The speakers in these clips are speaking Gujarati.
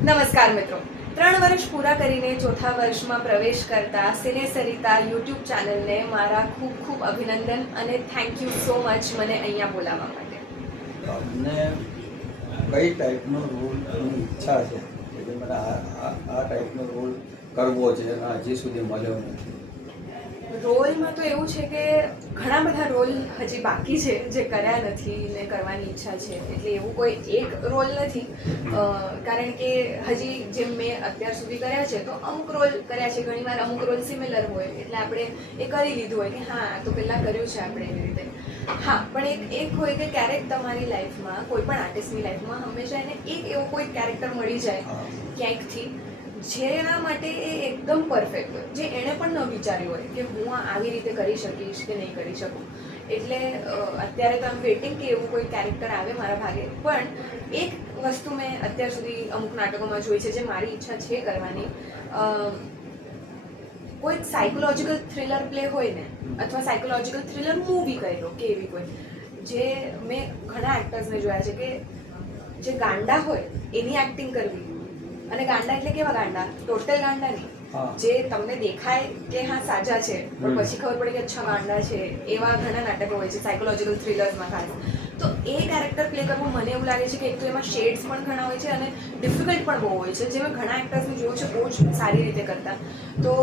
નમસ્કાર મિત્રો, 3 વર્ષ પૂરા કરીને ચોથા વર્ષમાં પ્રવેશ કરતા સિનેસરિતા યુટ્યુબ ચેનલને મારા ખૂબ ખૂબ અભિનંદન અને થેન્ક યુ સો મચ મને અહીંયા બોલાવવા માટે. તમને કઈ ટાઈપનો રોલની ઈચ્છા છે કે મને આ ટાઈપનો રોલ કરવો છે અને હજી સુધી મળ્યો નથી? રોલમાં તો એવું છે કે ઘણા બધા રોલ હજી બાકી છે જે કર્યા નથી ને કરવાની ઈચ્છા છે, એટલે એવું કોઈ એક રોલ નથી. કારણ કે હજી જેમ મેં અત્યાર સુધી કર્યા છે તો અમુક રોલ કર્યા છે, ઘણીવાર અમુક રોલ સિમિલર હોય એટલે આપણે એ કરી લીધું હોય કે હા તો પહેલાં કર્યું છે આપણે એવી રીતે. હા, પણ એક હોય કે ક્યારેક તમારી લાઈફમાં, કોઈ પણ આર્ટિસ્ટની લાઈફમાં હંમેશા એને એક એવો કોઈ કેરેક્ટર મળી જાય ક્યાંકથી જેના માટે એ એકદમ પરફેક્ટ હોય, જે એણે પણ ન વિચાર્યું હોય કે હું આવી રીતે કરી શકીશ કે નહીં કરી શકું. એટલે અત્યારે તો આમ વેઇટિંગ કે એવું કોઈ કેરેક્ટર આવે મારા ભાગે. પણ એક વસ્તુ મેં અત્યાર સુધી અમુક નાટકોમાં જોઈ છે જે મારી ઈચ્છા છે કરવાની. કોઈ સાયકોલોજીકલ થ્રિલર પ્લે હોય ને, અથવા સાયકોલોજીકલ થ્રિલર મૂવી કહી લો કે એવી કોઈ, જે મેં ઘણા એક્ટર્સને જોયા છે કે જે ગાંડા હોય એની એક્ટિંગ કરવી. અને ગાંડા એટલે કેવા ગાંડા? ટોટલ ગાંડા નહીં, જે તમને દેખાય કે હા સાજા છે પણ પછી ખબર પડે કે અચ્છા ગાંડા છે. એવા ઘણા નાટકો હોય છે સાયકોલોજીકલ થ્રિલર્સમાં ખાસ. તો એ કેરેક્ટર પ્લે કરવું મને એવું લાગે છે કે એક તો એમાં શેડ્સ પણ ઘણા હોય છે અને ડિફિકલ્ટ પણ બહુ હોય છે, જે મેં ઘણા એક્ટર્સને જોયું છે બહુ જ સારી રીતે કરતા. તો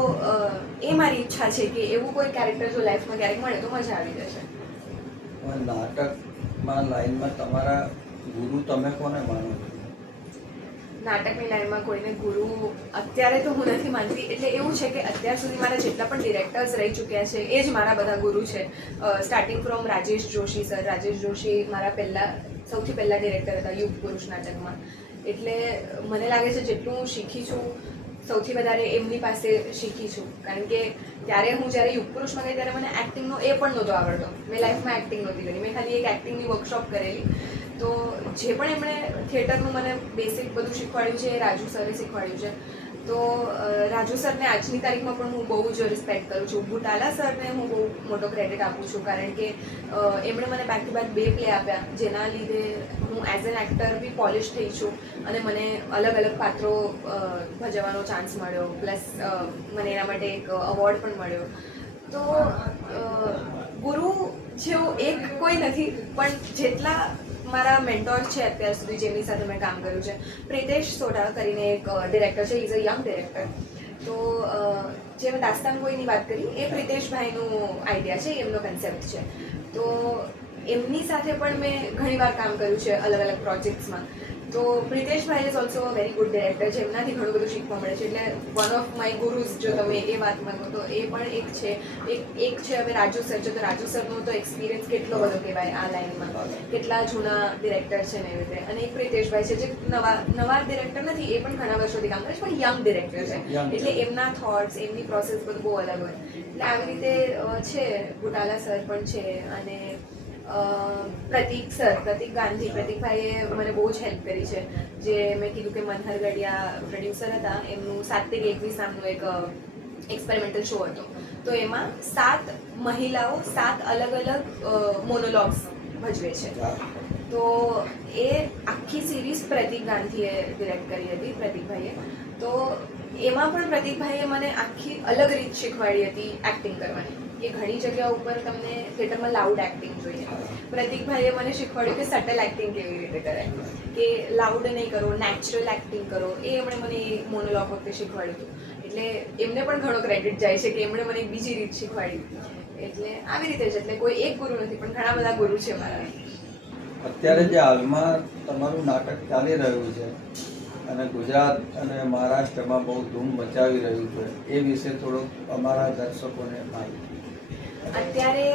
એ મારી ઈચ્છા છે કે એવું કોઈ કેરેક્ટર જો લાઈફમાં ક્યારેક મળે તો મજા આવી જશે. નાટકમાં લાઈનમાં તમારા ગુરુ તમે કોને માનો છો? નાટકની લાઈનમાં કોઈને ગુરુ અત્યારે તો હું નથી માનતી. એટલે એવું છે કે અત્યાર સુધી મારા જેટલા પણ ડિરેક્ટર્સ રહી ચૂક્યા છે એ જ મારા બધા ગુરુ છે. Starting from Rajesh Joshi sir. Rajesh Joshi મારા સૌથી પહેલાં ડિરેક્ટર હતા યુગ પુરુષ નાટકમાં. એટલે મને લાગે છે જેટલું હું શીખી છું સૌથી વધારે એમની પાસે શીખી છું. કારણ કે ત્યારે હું જ્યારે યુગ પુરુષમાં ગઈ ત્યારે મને એક્ટિંગનો એ પણ નહોતો આવડતો. મેં લાઈફમાં એક્ટિંગ નહોતી કરી, મેં ખાલી એક એક્ટિંગની વર્કશોપ કરેલી. તો જે પણ એમણે થિયેટરનું મને બેસિક બધું શીખવાડ્યું છે એ રાજુ સરે શીખવાડ્યું છે. તો રાજુ સરને આજની તારીખમાં પણ હું બહુ જ રિસ્પેક્ટ કરું છું. બુટાલા સરને હું બહુ મોટો ક્રેડિટ આપું છું, કારણ કે એમણે મને બેક ટુ બેક 2 પ્લે આપ્યા, જેના લીધે હું એઝ એન એક્ટર બી પોલિશ થઈ છું અને મને અલગ અલગ પાત્રો ભજવવાનો ચાન્સ મળ્યો. પ્લસ મને એના માટે એક અવોર્ડ પણ મળ્યો. તો ગુરુ જેવું એક કોઈ નથી, પણ જેટલા મારા મેન્ટોર છે અત્યાર સુધી જેમની સાથે મેં કામ કર્યું છે, પ્રિતેશ સોઢા કરીને એક ડિરેક્ટર છે, ઇઝ અ યંગ ડિરેક્ટર. તો જે મેં દાસ્તાન ગોઈની વાત કરી એ પ્રિતેશભાઈનું આઈડિયા છે, એમનો કન્સેપ્ટ છે. તો એમની સાથે પણ મેં ઘણીવાર કામ કર્યું છે અલગ અલગ પ્રોજેક્ટ્સમાં. તો પ્રિતેશભાઈ is also very good director છે, એમનાથી ઘણું બધું શીખવા મળે છે. એટલે વન ઓફ માય ગુરુઝ જો તમે એ વાત માનો તો એ પણ એક છે. એક છે હવે રાજુ સર છે. તો રાજુ સરનો તો એક્સપિરિયન્સ કેટલો બધો કહેવાય આ લાઈનમાં, કેટલા જૂના ડિરેક્ટર છે ને એવી રીતે. અને એક પ્રિતેશભાઈ છે જે નવા ડિરેક્ટર નથી, એ પણ ઘણા વર્ષોથી કામ કરે છે, પણ યંગ ડિરેક્ટર છે. એટલે એમના થોટ્સ, એમની પ્રોસેસ બધું બહુ અલગ હોય. એટલે આવી રીતે છે. બુટાલા સર પણ છે અને પ્રતિક ગાંધી. પ્રતિકભાઈએ મને બહુ જ હેલ્પ કરી છે. જે મેં કીધું કે મનહર ગઢિયા પ્રોડ્યુસર હતા, એમનું 7-21 નામનું એક એક્સપેરિમેન્ટલ શો હતો. તો એમાં 7 મહિલાઓ 7 અલગ અલગ મોનોલોગ્સ ભજવે છે. તો એ આખી સિરીઝ પ્રતિક ગાંધીએ ડિરેક્ટ કરી હતી, પ્રતિકભાઈએ. તો એમાં પણ પ્રતિકભાઈએ મને આખી અલગ રીત શીખવાડી હતી એક્ટિંગ કરવાની, કે ઘણી જગ્યા ઉપર તમને થિયેટરમાં લાઉડ એક્ટિંગ જોઈએ. પ્રતિકભાઈએ મને શીખવાડ્યું કે સટલ એક્ટિંગ કેવી રીતે કરાય, કે લાઉડ નહીં કરો, નેચરલ એક્ટિંગ કરો. એ એમણે મને મોનોલોગ વખતે શીખવાડ્યું હતું. એટલે એમને પણ ઘણો ક્રેડિટ જાય છે કે એમણે મને એક બીજી રીત શીખવાડી. એટલે આવી રીતે જ. એટલે કોઈ એક ગુરુ નથી, પણ ઘણા બધા ગુરુ છે મારા. અત્યારે જે હાલમાં તમારું નાટક ચાલી રહ્યું છે અને ગુજરાત અને મહારાષ્ટ્રમાં બહુ ધૂમ મચાવી રહ્યું છે, એ વિશે થોડુંક અમારા દર્શકોને માહિતી. અત્યારે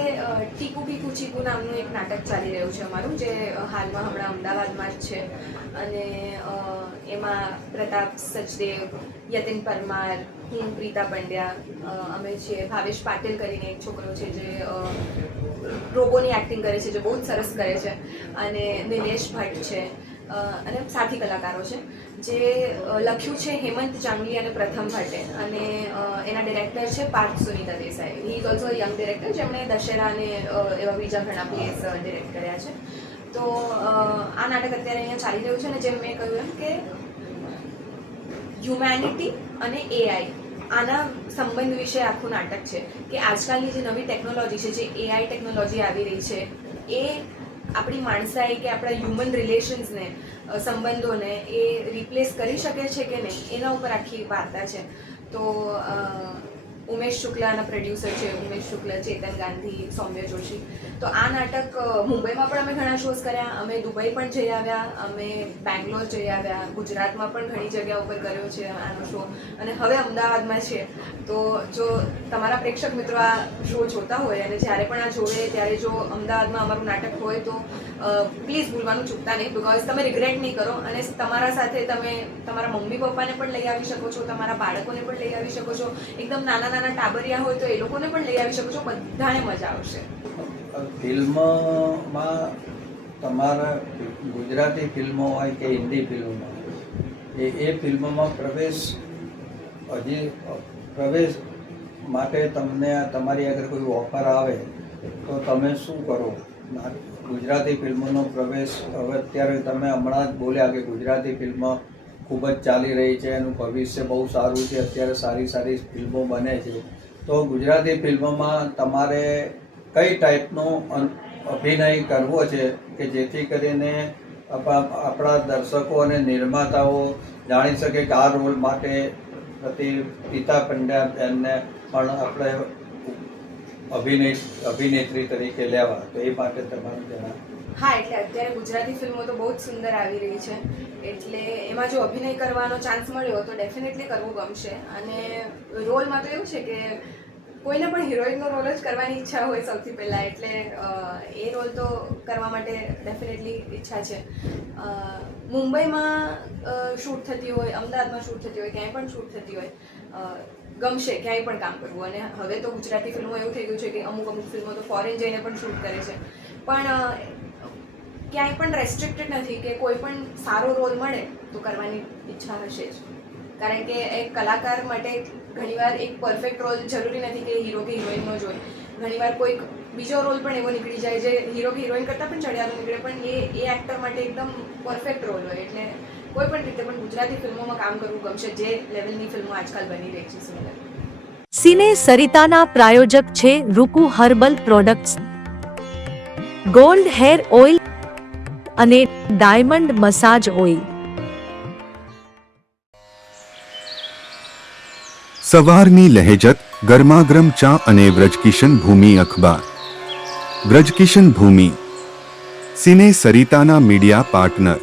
ટીકુ પીકુ ચીકુ નામનું એક નાટક ચાલી રહ્યું છે અમારું, જે હાલમાં હમણાં અમદાવાદમાં જ છે. અને એમાં પ્રતાપ સચદેવ, યતિન પરમાર, હું પ્રીતા પંડ્યા, અમે છીએ. ભાવેશ પાટીલ કરીને એક છોકરો છે જે રોબોની એક્ટિંગ કરે છે, જે બહુ જ સરસ કરે છે. અને નિલેશ ભટ્ટ છે અને સાથી કલાકારો છે. જે લખ્યું છે હેમંત જાંગલી અને પ્રથમ ભટ્ટે. અને એના ડિરેક્ટર છે Parth Sunita Desai. He is also young director, જેમણે દશેરા અને એવા બીજા ઘણા પ્લેસ ડિરેક્ટ કર્યા છે. તો આ નાટક અત્યારે અહીંયા ચાલી રહ્યું છે. અને જેમ મેં કહ્યું એમ કે હ્યુમેનિટી અને એઆઈ આના સંબંધ વિશે આખું નાટક છે કે આજકાલની જે નવી ટેકનોલોજી છે, જે એઆઈ ટેકનોલોજી આવી રહી છે, એ આપણી માણસાઈ કે આપણા હ્યુમન રિલેશન્સને, સંબંધોને એ રિપ્લેસ કરી શકે છે કે નહીં, એના ઉપર આખી વાર્તા છે. તો ઉમેશ શુક્લાના પ્રોડ્યુસર છે, ઉમેશ શુક્લ, ચેતન ગાંધી, સૌમ્ય જોશી. તો આ નાટક મુંબઈમાં પણ અમે ઘણા શોઝ કર્યા, અમે દુબઈ પણ જઈ આવ્યા, અમે બેંગ્લોર જઈ આવ્યા, ગુજરાતમાં પણ ઘણી જગ્યા ઉપર કર્યો છે આનો શો, અને હવે અમદાવાદમાં છે. તો જો તમારા પ્રેક્ષક મિત્રો આ શો જોતા હોય અને જ્યારે પણ આ જોવે ત્યારે જો અમદાવાદમાં અમારું નાટક હોય તો પ્લીઝ ભૂલવાનું ચૂકતા નહીં, બિકોઝ તમે રિગ્રેટ નહીં કરો, અને તમારા સાથે તમે તમારા મમ્મી પપ્પાને પણ લઈ આવી શકો છો, તમારા બાળકોને પણ લઈ આવી શકો છો, એકદમ નાના નાના ટાબરિયા હોય તો એ લોકોને પણ લઈ આવી શકો છો, બધાને મજા આવશે. ફિલ્મમાં તમારા ગુજરાતી ફિલ્મો હોય કે હિન્દી ફિલ્મો એ ફિલ્મોમાં પ્રવેશ માટે તમને તમારી આગળ કોઈ ઓફર આવે તો તમે શું કરો? ગુજરાતી ફિલ્મોનો પ્રવેશ હવે અત્યારે તમે હમણાં જ બોલ્યા કે ગુજરાતી ફિલ્મ ખૂબ જ ચાલી રહી છે, એનું ભવિષ્ય બહુ સારું છે, અત્યારે સારી સારી ફિલ્મો બને છે. તો ગુજરાતી ફિલ્મોમાં તમારે કઈ ટાઈપનો અભિનય કરવો છે કે જેથી કરીને આપણા દર્શકો અને નિર્માતાઓ જાણી શકે કે આ રોલ માટે પિતા પંડ્યા બેનને પણ આપણે અભિનેત્રી તરીકે લેવા, તો એ માટે તમારું જણાવો. હા, એટલે અત્યારે ગુજરાતી ફિલ્મો તો બહુ જ સુંદર આવી રહી છે, એટલે એમાં જો અભિનય કરવાનો ચાન્સ મળ્યો તો ડેફિનેટલી કરવું ગમશે. અને રોલમાં તો એવું છે કે કોઈને પણ હિરોઈનનો રોલ જ કરવાની ઈચ્છા હોય સૌથી પહેલાં, એટલે એ રોલ તો કરવા માટે ડેફિનેટલી ઈચ્છા છે. મુંબઈમાં શૂટ થતી હોય, અમદાવાદમાં શૂટ થતી હોય, ક્યાંય પણ શૂટ થતી હોય, ગમશે ક્યાંય પણ કામ કરવું. અને હવે તો ગુજરાતી ફિલ્મો એવું થઈ ગયું છે કે અમુક ફિલ્મો તો ફોરેન જઈને પણ શૂટ કરે છે, પણ ક્યાંય પણ રેસ્ટ્રિક્ટેડ નથી કે કોઈ પણ સારો રોલ મળે તો કરવાની ઈચ્છા હશે જ. કારણ કે એક કલાકાર માટે ઘણીવાર એક પરફેક્ટ રોલ જરૂરી નથી કે હીરો કે હિરોઈનનો જ હોય. ઘણીવાર કોઈક બીજો રોલ પણ એવો નીકળી જાય જે હીરો કે હિરોઈન કરતાં પણ ચડિયાતો નીકળે, પણ એ એક્ટર માટે એકદમ પરફેક્ટ રોલ હોય. એટલે કોઈ પણ રીતે પણ ગુજરાતી ફિલ્મોમાં કામ કરવું ગમશે, જે લેવલની ફિલ્મો આજકાલ બની રહી છે સિમિલર. સિને સરિતાના પ્રાયોજક છે Ruku herbal products, gold hair oil અને ડાયમંડ મસાજ ઓઇલ. સવારની લહેજત, ગરમાગરમ ચા અને વ્રજકિશન ભૂમિ અખબાર. વ્રજકિશન ભૂમિ, સિને સરિતાના મીડિયા પાર્ટનર.